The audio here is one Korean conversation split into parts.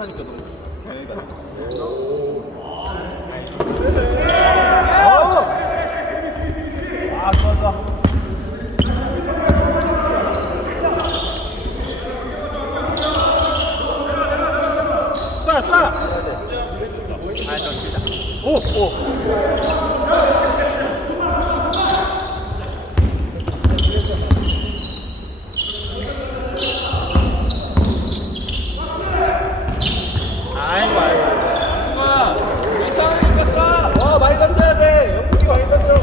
하니까 너무 당연히. 아, 좋아, 좋아. 쏴, 쏴! 아, 저 진짜. 오, 오. 아이고, 아이고. 괜찮으니까 쏴. 어, 많이 던져야 돼. 영국이 많이 던져.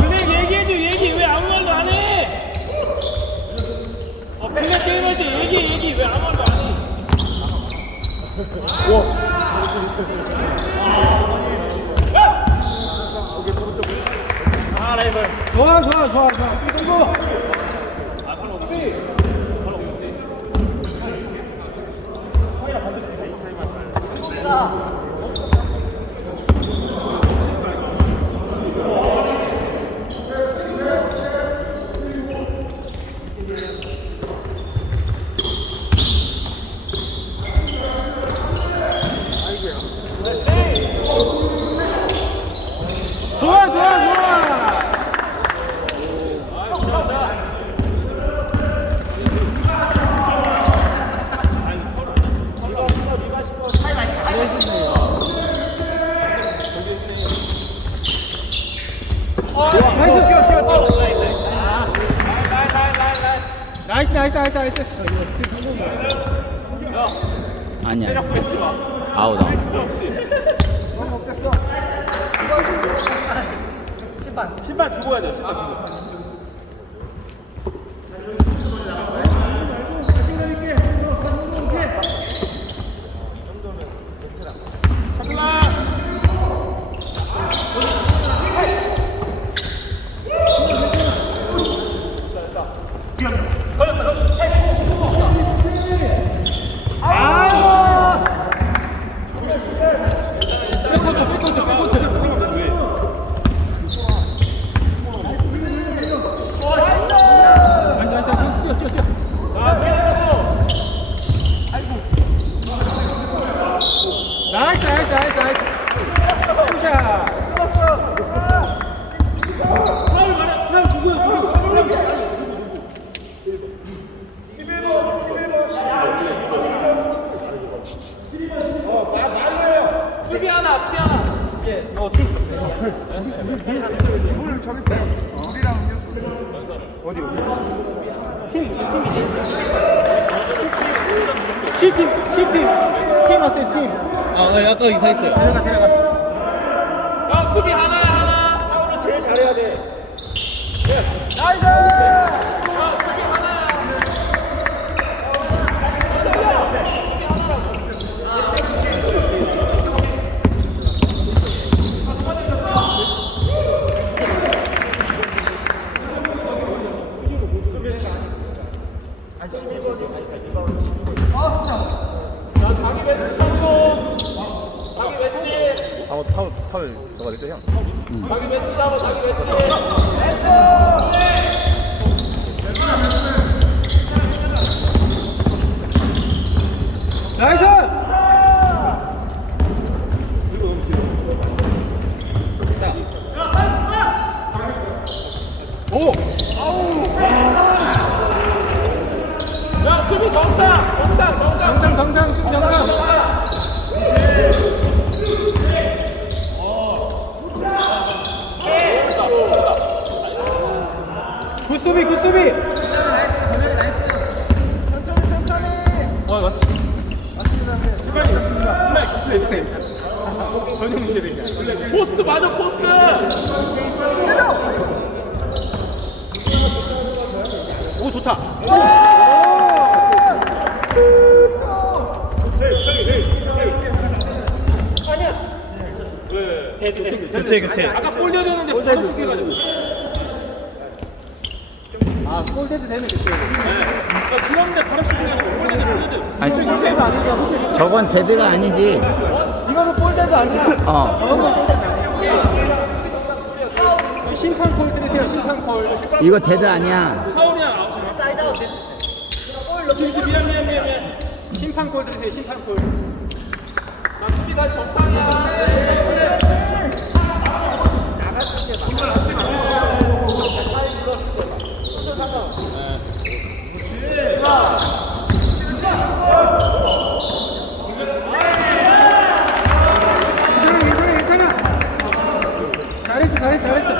근데 얘기해줘 얘기 왜 아무 말도 안 해? 어, 그냥 아 좋아, 좋아, 좋아, 좋아. 승부. 좋아, 좋아, 좋아. 나이스 뛰어 뛰어 뛰어 나이스 나이스 나이스 나이스 아니야. 아웃 아웃. 신발 주고 해야 돼 신발 주고 샤클라 아 나이스 나이스 나이스 뛰어 뛰어 뛰어 아 빼라고 나이스 나이스 나이스 나이스 푸샷 파울 말해 파울 누구야 수비 하나 수비 하나 예 어떻게 물 정했어요 물이랑 음료수 어디 팀 무슨 팀이지? C팀 C팀. 팀 왔어요 팀. 아, 네, 아까 이사했어요. 데려가 데려가. 형 수비 하나야 하나. 타운은 제일 잘해야 돼. 나이스 형 수비 하나야 자 자기 배치 잡고 자기 배치 타운 타운 타운 저거 됐죠 형? 배치 나이스 오 야 수비 정상 정상 정상 정상 정상 수비 정상 굿수비 굿수비 어 맞습니다 빨리 맞습니다 빨리 교체해주세요 전혀 문제된 게 아니라 포스트 맞아 포스트 오 좋다 교체 교체. 아까 볼 되는데 바로 숙여가지고. 아 골대도 게 좋아요 아 그런데 바로 볼 아니, 골대도 혹시 저건 데드가 아니지. 이거는 골대도 아니야. 어. 심판 콜 들으세요 심판 콜 이거 데드 아니야. 파울이야 아웃이야. 사이드 아웃 미안 미안 미안 미안. 심판 콜 들으세요 심판 콜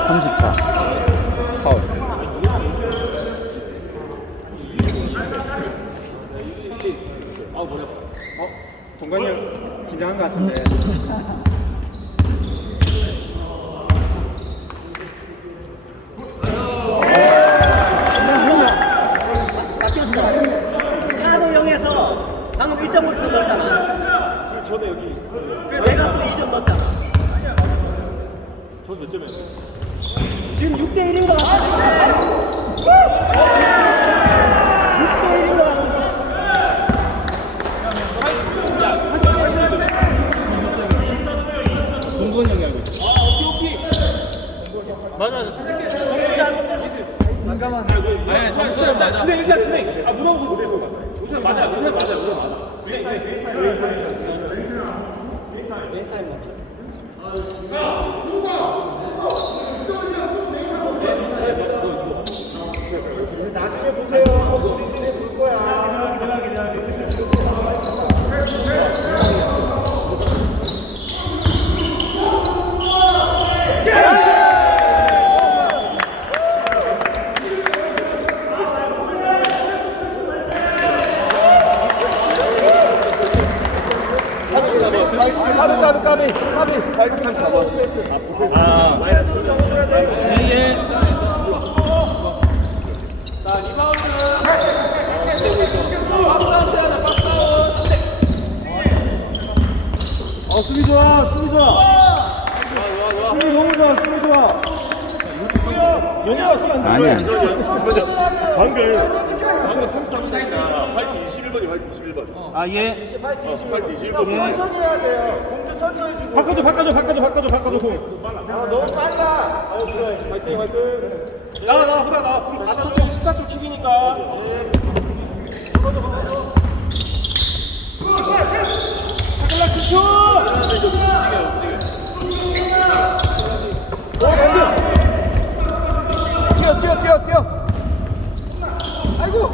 30차. 파울. 어? 동관이 형 긴장한 것 같은데 사도 0에서 방금 1점을 또 넣었잖아. 저도 여기. 그래 내가 또 2점 넣었잖아. 저몇 점이었어요? 지금 6대 1인 거 같아. 6대 1인 거 같아. 동건 형이 알고 있어. 아니, 점수는 맞아. 진행 일단 진행. 아 무서운 거 그대로 가자. 요즘 맞아. 요즘 맞아. 요 즘 맞아. 어 수비 좋아 수비 좋아. 수비 너무 좋아 수비 좋아. 영희가 수비 안 아니야. 방금 방금 아 예. 화이팅 21번 천천히 해야 돼요. 공도 천천히 주고. 바꿔줘 바꿔줘 바꿔줘 바꿔줘 바꿔줘. 공. 아 너무 빨라 아유 그래. 화이팅 화이팅. 나와 나와 후라 나와. 14초 14초 킥이니까. 타클락 10초. 뛰어 뛰어 뛰어 뛰어. 아이고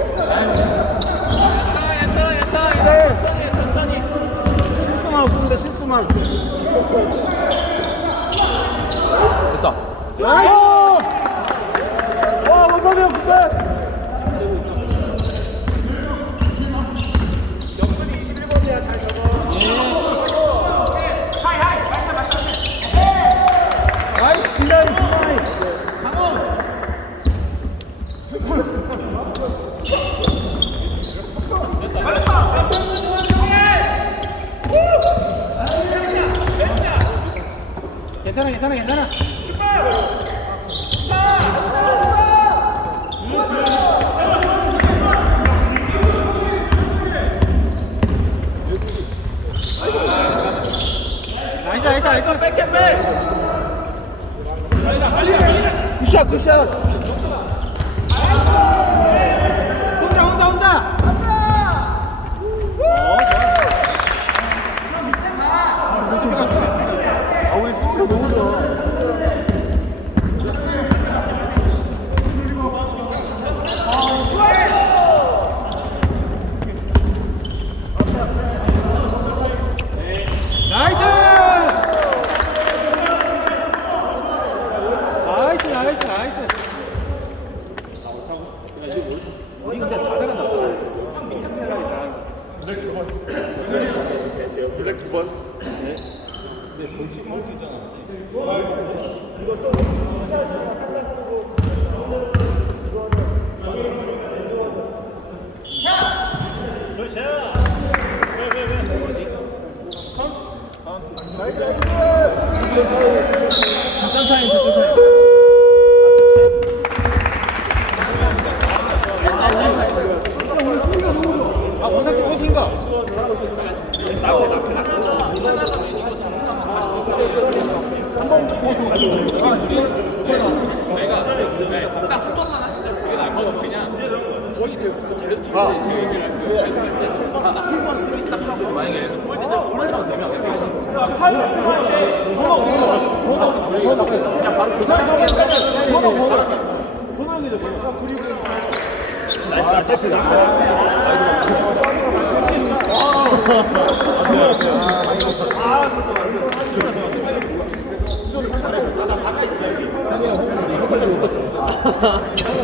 괜찮아 괜찮아 괜찮아. 천천히 천천히. 실수만 없는데 실수만 됐다. 나이스 와 원섭이 형 굿패스 괜찮아 괜찮아 괜찮아 나이스 나이스 나이스 백해 백. 빨리다 빨리다 빨리다. 굿샷 굿샷 혼자 혼자 혼자 아 우리 수비가 너무 좋아 나이스 나이스 나이스 나이스 근데 다 잘한다 신기하게 잘한다 블랙 두번 득점 타임 득점 타임. 아 원상 씨 어디인가 거의 대부분 얘기를 할게요. 자유투 때한번 스리 딱 하고 만약에 골대들 골대라고 되면. 그냥 바로 그 상황에서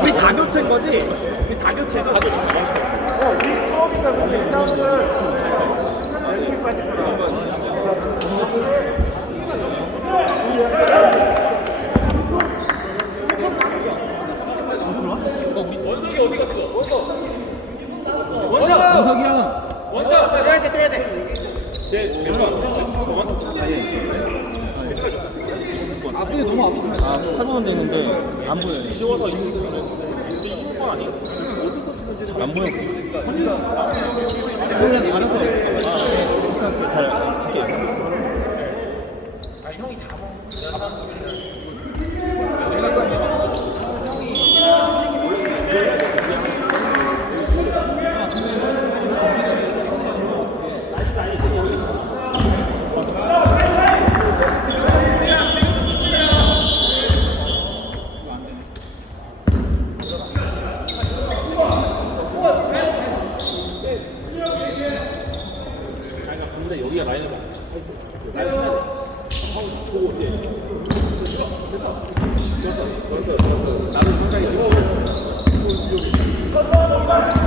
우리 다 교체인 거지? 우리 다 교체죠? 다 교체. 원석이 형. 앞쪽에 너무 앞에 아, 8번 됐는데 안 보여요. 쉬워서 26번 아니? 안 보여. 그냥 알아서 잘 할게요. 근데 여기가 라인을 봐. 규혁아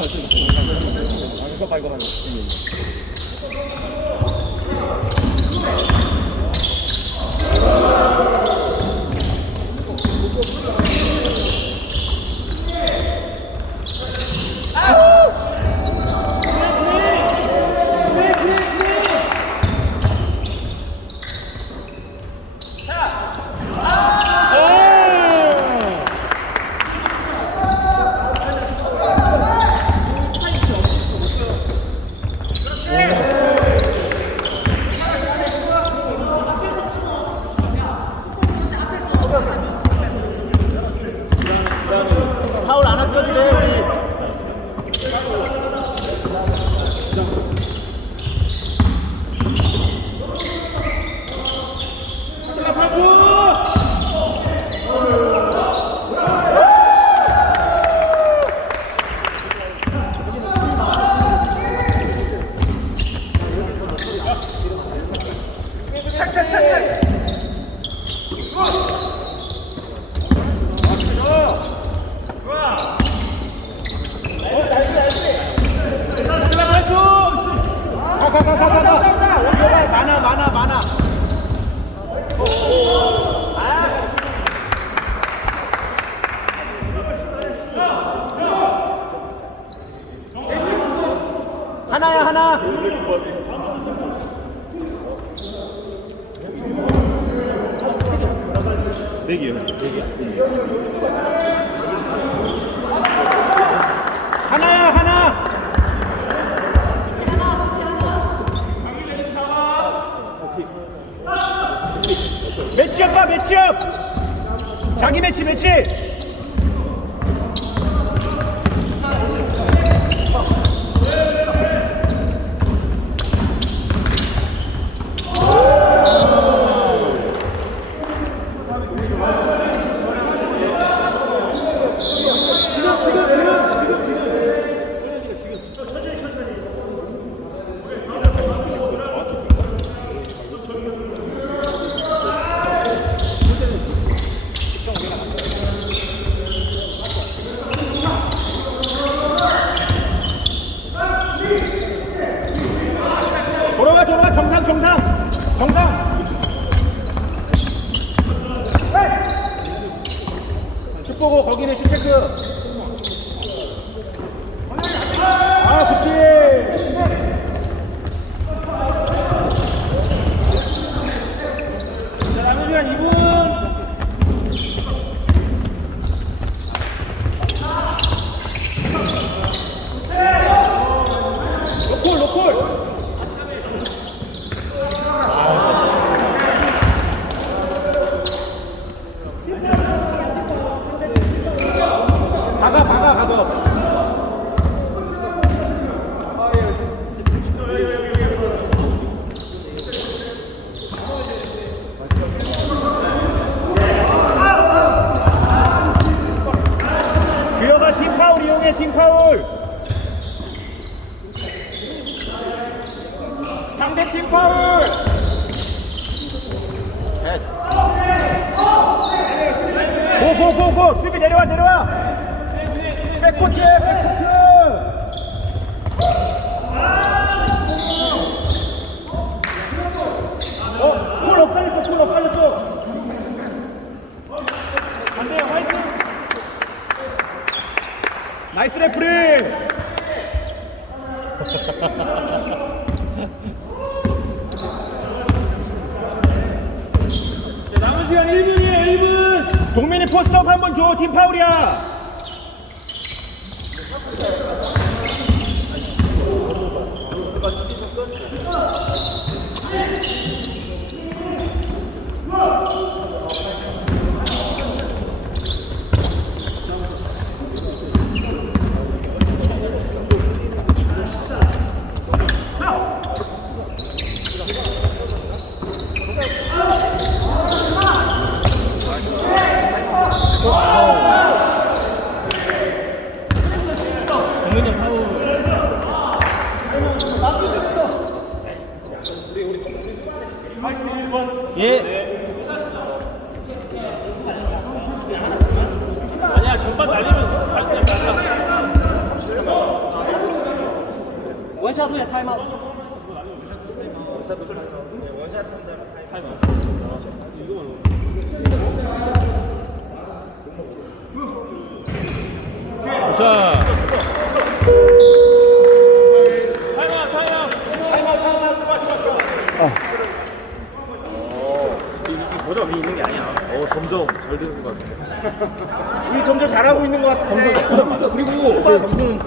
안 쳐. 아, 이거 봐, 이거 봐. Hadi be. 하나야 하나. 대기요. 대기 하나야 하나. 매치업 봐 매치업. 자기 매치 매치. 줘. 팀 파울이야. 동민이 형 파울. 예. 아니야 전반 날리면 잘 그냥 날라 원샷 후에 타임아웃. 자. 타임아웃 타임아웃 보다 위에 있는 게 아니야. 어 점점 잘 되는 것 같아. 우리 점점 잘하고 있는 것 같은데. 그리고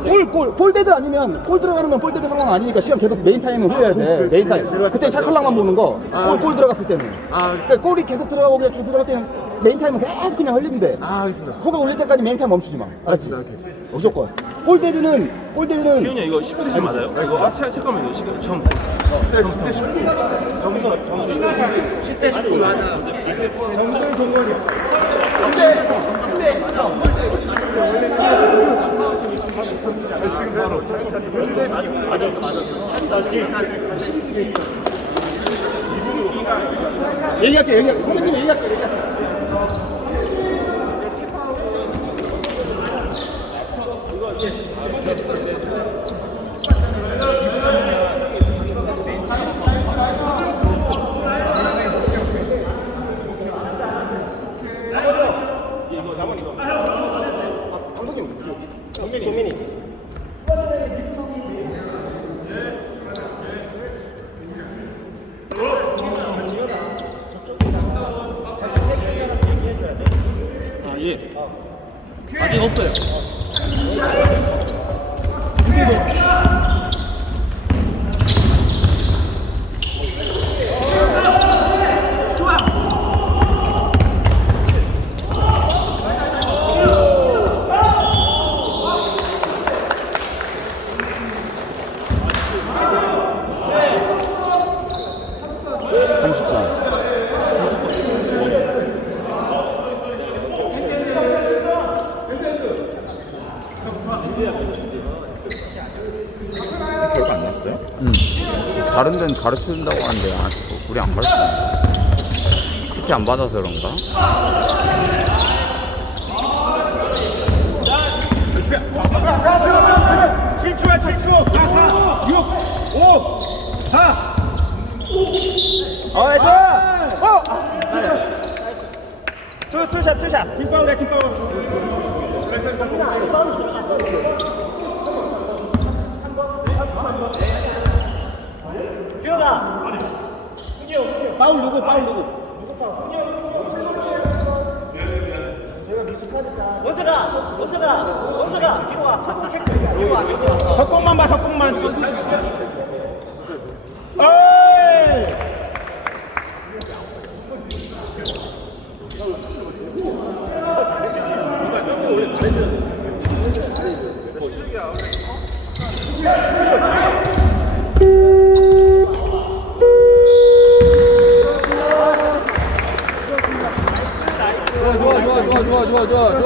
골, 골, 골대드 아니면 골 들어가면 골대드 상황 아니니까 시간 계속 메인 타임을 흘려야 돼. 메인 타임. 그때 샤클락만 보는 거. 골, 골 들어갔을 때는. 그러니까 골이 계속 들어가고 그냥 계속 들어갈 때는 메인 타임은 계속 그냥 흘리면 돼. 아 알겠습니다. 코가 올릴 때까지 메인 타임 멈추지 마. 알았지? 무조건. 골대드는, 골대드는 기훈이 형 이거 19대 10 맞아요? 이거 아, 책 잠깐만 이거 19 처음. 얘기할게, 얘기할게. 선생님 얘기할게, 얘기할게. 가르쳐 준다고 하는데 아, 뭐 우리 안 가르쳐. PT 안 받아서 그런가? 칠초야칠초 4, 4, 6, 5, 4. 어, 나이스! 어! 투, 투샷, 투샷. 팀 파울이야, 팀 파울. 기어가. 파울 누구, 파울 누구? 원서가, 원서가, 원서가 뒤로 와. 손 체크. 뒤로 와, 뒤로 와. 석공만 봐, 석공만. 어이! 좋아 좋아 좋아.